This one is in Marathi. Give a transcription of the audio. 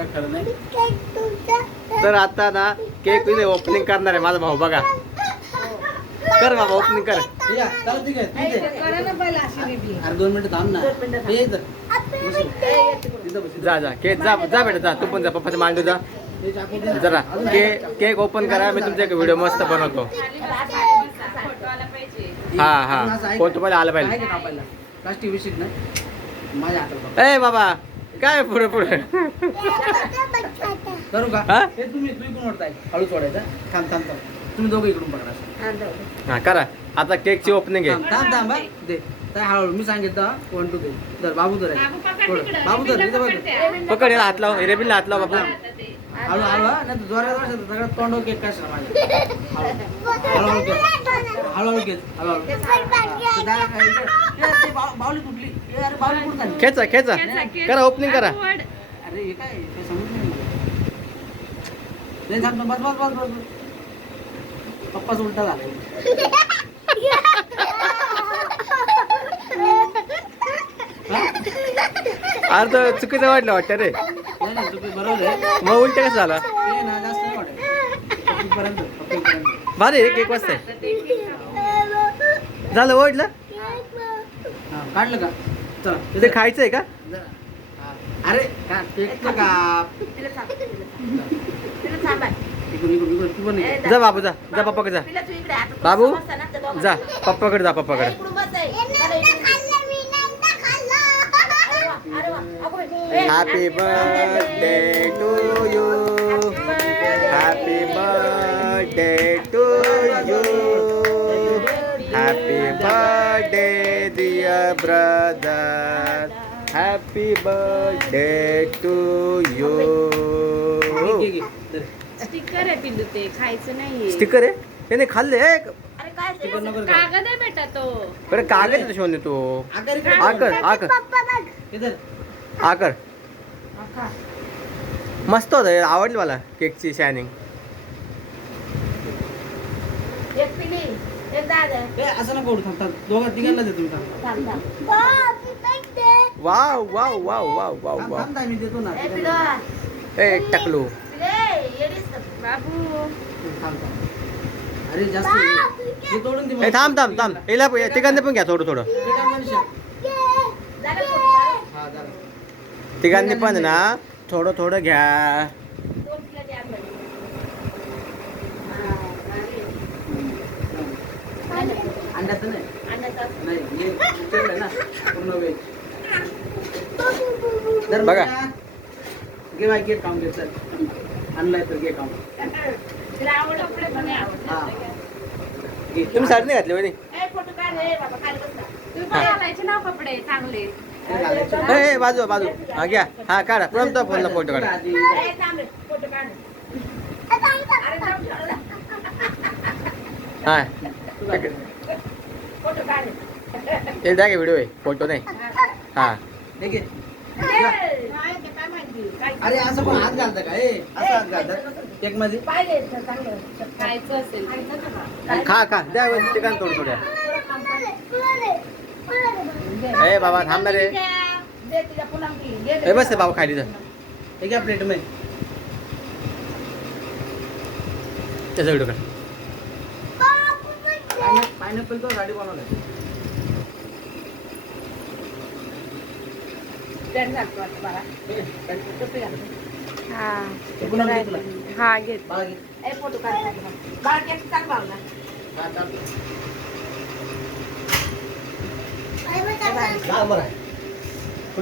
काय खरं नाही. तर आता ना केक ओपनिंग करणार आहे माझा भाऊ बघा. कर बाबा ओपनिंग कर. या चला ठीक आहे अरे 2 मिनिटं थांब ना. ये इथं. इथं बस. जा जा केक जा जा बेटा जा तू पण जा पप्पाच्या मांडू जा हे चाकू दे ना. जरा केक ओपन करा मी तुमचा एक व्हिडिओ मस्त बनवतो. हा हा फोटो पण आला काय पाहिजे. घे कापायला? प्लास्टिक बिस्टिक ना माझ्या हाताला ए बाबा काय पुढे पुढे करू का? हा? हे तुम्ही कोण ओढताय? हळू सोडायचा. थांब थांब थांब. तुम्ही दोघं इकडून पकडा. हा करा आता केकची ओपनिंग थांब आहे. थांब थांब हा. दे काय हळूहळू मी सांगितलं 1 2 3 धर बाबू धर थोडं. बाबू धर इथं बघ. पकड याला हात लाव रेबिनला हात लाव बाबा. हळू हळू हा. नाही जोरात सगळं तोंड केक काय माझ्या हळूहळू घे हळूहळू घे हळूहळू बावली तुटली. अरे बावली कुठं झाली? खेचा खेचा करा ओपनिंग करा. अरे हे काय समजलं नाही मला. नाही थांब बस बस बस बस. पप्पाच उलटा झाला. अरे तर चुकीचं वाटलं वाटतं रे. नाही नाही चुकी बरोबर आहे. मग उलट कसं झाला ते ना जास्त नाही वाटत. पप्पीपर्यंत भारी केक वाजताय झालं ओढलं हा काढलं का? चला ते खायचंय का? जरा. हा. अरे का केकचं का? इकडून इकडून इकडून तू पण ये. जा बाबू जा जा पप्पाकडे जा. बाबू जा पप्पाकडे जा पप्पाकडे. Happy birthday to you happy birthday to you happy birthday dear brother happy birthday to you. घे, घे, धर. स्टिकर आहे पिल्लू ते खायचं नाहीये. स्टिकर आहे त्याने खाल्ले स्टिकर नको का? कागद आहे बेटा तो. बरं कागद शोधले तू आकार इकडे. आकर आकर हे धर. आकर मस्त होतं आवडली मला केकची शायनिंग. एक पिली एक दादा. ए असं नको उडू. थांब थांब. दोघं तिघांना दे तुम्ही. थांब थांब थांब. Wow wow wow wow wow थांब वाव. थांब मी देतो ना. ए पिलो. ए टकलू बाबू थांब थांब. अरे जास्त हे तोडून दे. ए थांब थांब थांब हिला तिघांनी पण घ्या थोडं थोडं. ते काय मनुष्य? झालं फोटो. हा झालं. तिघांनी पण ना थोडं थोडं घ्या. दोन प्लेट द्या आपल्याला. अंड्याचं नाही. अंड्याचं. नाही हे चिरलंय ना पूर्ण वेळ. धर बघा. बघा. घे बाई घे काम घे चल. आणलाय तर घे काम. तिला आवडलं कपडे पण नाही हा. आवडलं. घे. तुम्ही साडी नाही घातली वहिनी. ए फोटो काढ रे बाबा खाली बसला. तुम्ही पण घालायचे ना कपडे चांगले. हे घालायचं. ए बाजू बाजू हा घ्या हा काढा प्रथम तो फोनला फोटो काढा. आधी. ए थांब रे फोटो काढ. अरे थांब ठेवला. हा फोटो काढ. हे द्या व्हिडिओ आहे फोटो नाही. हा हे घे. काय माहिती काय अरे असं पण हात घालतं का? असं हात घालतात एक मध्ये. पाहिले चांगलं खायचं असेल खा खा द्या तिघांनी थोडं थोड्या. ए बाबा थांब ना रे. दे तिला पुलांकी. ए बस रे बाबा खाली जा हे घ्या प्लेट मध्ये. त्याचा व्हिडिओ काढ. पायनॅपल तो गाडी बनवलाय. पॅन्ट घालतो आता बाळा. हे, paneapple. टोपी घाल. ते पुन्हा घेतलं. हा घेत. बाळा घे. ए फोटो काढ. बाळा केक चांग बाळा. हा, चालतं. हा, बरं आहे.